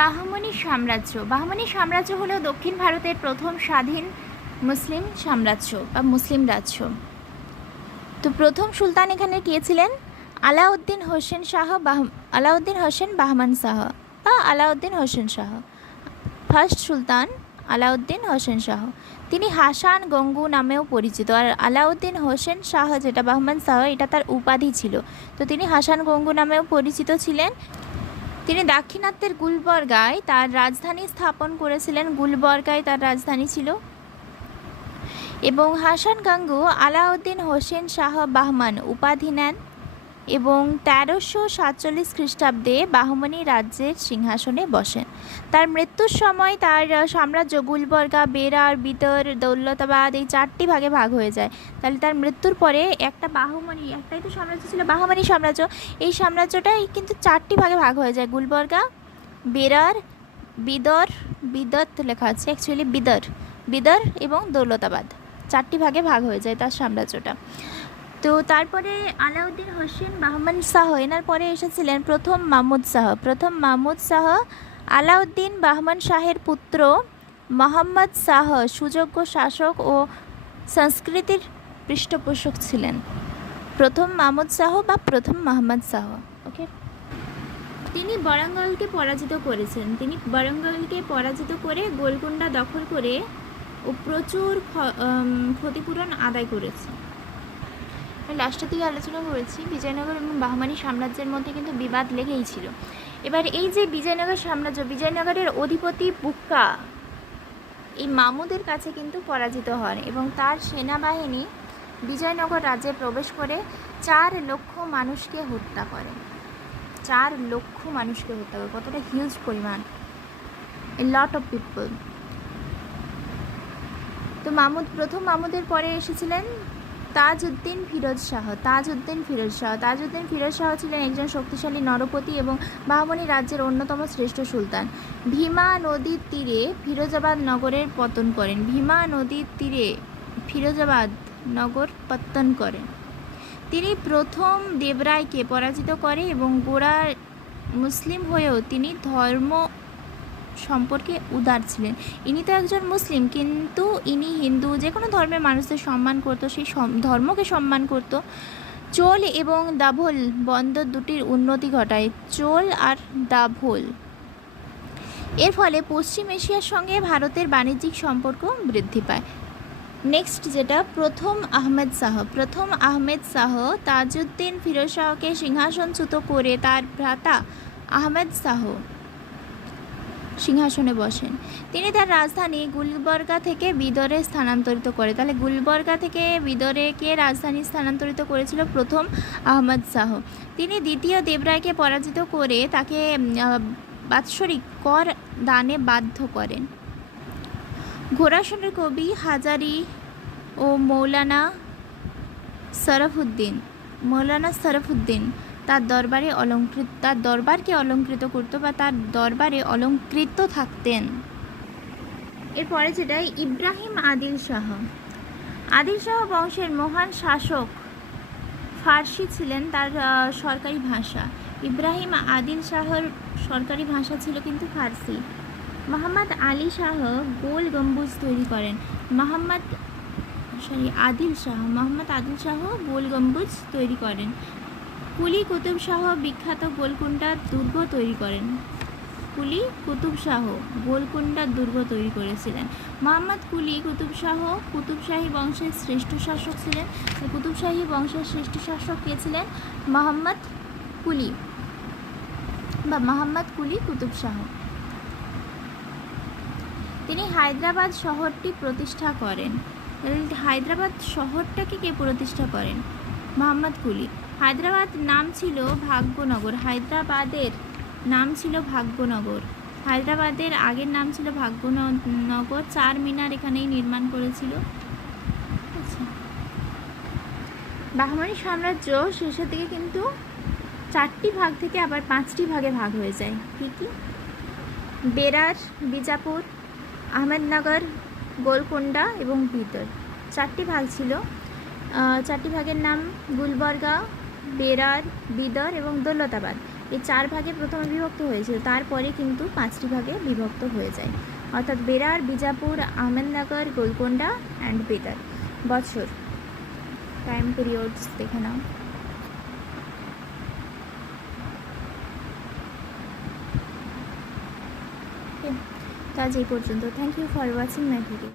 বাহমনি সাম্রাজ্য। বাহমনি সাম্রাজ্য হলো দক্ষিণ ভারতের প্রথম স্বাধীন মুসলিম সাম্রাজ্য বা মুসলিম রাজ্য। তো প্রথম সুলতান এখানে কে ছিলেন? আলাউদ্দিন হোসেন শাহ আলাউদ্দিন হোসেন বাহমান শাহ বা আলাউদ্দিন হোসেন শাহ। ফার্স্ট সুলতান আলাউদ্দিন হোসেন শাহ। তিনি হাসান গঙ্গু নামেও পরিচিত। আর আলাউদ্দিন হোসেন শাহ যেটা বাহমান শাহ, এটা তার উপাধি ছিল। তো তিনি হাসান গঙ্গু নামেও পরিচিত ছিলেন। তিনি দাক্ষিণাত্যের গুলবর্গায় তার রাজধানী স্থাপন করেছিলেন। গুলবর্গায় তার রাজধানী ছিল। এবং হাসান গাঙ্গু আলাউদ্দিন হোসেন শাহ বাহমান উপাধি নেন এবং 1347 খ্রিস্টাব্দে বাহমনি রাজ্যের সিংহাসনে বসেন। তার মৃত্যুর সময় তার সাম্রাজ্য গুলবর্গা, বেরার, বিদর, দৌলতাবাদ এই 4টি ভাগে ভাগ হয়ে যায়। তাহলে তার মৃত্যুর পরে একটাই তো সাম্রাজ্য ছিল, বাহমনি সাম্রাজ্য। এই সাম্রাজ্যটাই কিন্তু 4টি ভাগে ভাগ হয়ে যায়। গুলবর্গা, বেরার, বিদর তো লেখা আছে অ্যাকচুয়ালি বিদর এবং দৌলতাবাদ 4টি ভাগে ভাগ হয়ে যায় তার সাম্রাজ্যটা। তো তারপরে আলাউদ্দিন হোসেন বাহমান শাহ, এনার পরে এসেছিলেন প্রথম মাহমুদ শাহ। আলাউদ্দিন বাহমান শাহের পুত্র মোহাম্মদ শাহ সুযোগ্য শাসক ও সংস্কৃতির পৃষ্ঠপোষক ছিলেন। প্রথম মাহমুদ শাহ বা প্রথম মোহাম্মদ শাহ। ওকে, তিনি বরঙ্গলকে পরাজিত করে গোলকুন্ডা দখল করে ও প্রচুর ক্ষতিপূরণ আদায় করেছে। লাস্টের দিকে আলোচনা করেছি বিজয়নগর এবং বাহমানি সাম্রাজ্যের মধ্যে কিন্তু বিবাদ লেগেই ছিল। এবার এই যে বিজয়নগর সাম্রাজ্য, বিজয়নগরের অধিপতি বুক্কা এই মামুদের কাছে কিন্তু পরাজিত হন এবং তার সেনাবাহিনী বিজয়নগর রাজ্যে প্রবেশ করে 4 লক্ষ মানুষকে হত্যা করে। 4 লক্ষ মানুষকে হত্যা করে, কতটা হিউজ পরিমাণ, এ লট অফ পিপল। তো প্রথম মামুদের পরে এসেছিলেন তাজউদ্দিন ফিরোজ শাহ ছিলেন একজন শক্তিশালী নরপতি এবং বাহমনি রাজ্যের অন্যতম শ্রেষ্ঠ সুলতান। ভীমা নদীর তীরে ফিরোজাবাদ নগরের পতন করেন। তিনি প্রথম দেবরায়কে পরাজিত করে এবং গোড়া মুসলিম হয়েও তিনি ধর্ম সম্পর্কে উদার ছিলেন। ইনি তো একজন মুসলিম, কিন্তু ইনি হিন্দু, যে কোনো ধর্মের মানুষদের সম্মান করতো, সেই ধর্মকে সম্মান করত। চোল এবং দাভোল বন্দর দুটির উন্নতি ঘটায়, চোল আর দাভোল। এর ফলে পশ্চিম এশিয়ার সঙ্গে ভারতের বাণিজ্যিক সম্পর্ক বৃদ্ধি পায়। নেক্সট যেটা প্রথম আহমেদ শাহ তাজউদ্দিন ফিরোজ শাহকে সিংহাসনচ্যুত করে তার ভ্রাতা আহমেদ শাহ সিংহাসনে বসেন। তিনি তার রাজধানী গুলবর্গা থেকে বিদরে স্থানান্তরিত করে। তাহলে গুলবর্গা থেকে বিদরে কে রাজধানী স্থানান্তরিত করেছিল? প্রথম আহমদ শাহ। তিনি দ্বিতীয় দেবরায়কে পরাজিত করে তাকে বাৎসরিক কর দানে বাধ্য করেন। ঘোড়াসনের কবি হাজারি ও মৌলানা সরফুদ্দিন তার দরবারকে অলঙ্কৃত করত বা তার দরবারে অলঙ্কৃত থাকতেন। এরপরে যেটা ইব্রাহিম আদিল শাহ বংশের মহান শাসক। ফার্সি ছিলেন তার সরকারি ভাষা। ইব্রাহিম আদিল শাহর সরকারি ভাষা ছিল কিন্তু ফার্সি। মোহাম্মদ আলী শাহ গোল গম্বুজ তৈরি করেন। মোহাম্মদ আদিল শাহ গোল গম্বুজ তৈরি করেন। কুলি কুতুব শাহ বিখ্যাত গোলকুন্ডা দুর্গ তৈরি করেছিলেন। মোহাম্মদ কুলি কুতুব শাহ কুতুবশাহী বংশের শ্রেষ্ঠ শাসক ছিলেন। কুতুবশাহী বংশের শ্রেষ্ঠ শাসক কে ছিলেন? মোহাম্মদ কুলি কুতুব শাহ। তিনি হায়দ্রাবাদ শহরটি প্রতিষ্ঠা করেন। হায়দ্রাবাদ শহরটাকে কে প্রতিষ্ঠা করেন? মোহাম্মদ কুলি। হায়দ্রাবাদের নাম ছিল ভাগ্যনগর। হায়দ্রাবাদের আগের নাম ছিল ভাগ্যনগর। 4 মিনার এখানেই নির্মাণ করেছিল। আচ্ছা, বাহমানি সাম্রাজ্য শেষের দিকে কিন্তু 4টি ভাগ থেকে আবার 5টি ভাগে ভাগ হয়ে যায়। কি? বেরার, বিজাপুর, আহমেদনগর, গোলকুন্ডা এবং বিদর 4টি ভাগ ছিল। 4টি ভাগের নাম গুলবর্গা, বেরার, বিদর এবং দৌলতাবাদ। এই 4 ভাগে প্রথমে বিভক্ত হয়েছিল, তারপরে কিন্তু 5টি ভাগে বিভক্ত হয়ে যায়, অর্থাৎ বেরার, বিজাপুর, আহমেদনগর, গোলকোন্ডা অ্যান্ড বেতার। বছর, টাইম পিরিয়ডস দেখে নাও। তো আজ এই পর্যন্ত। Thank you for watching my video.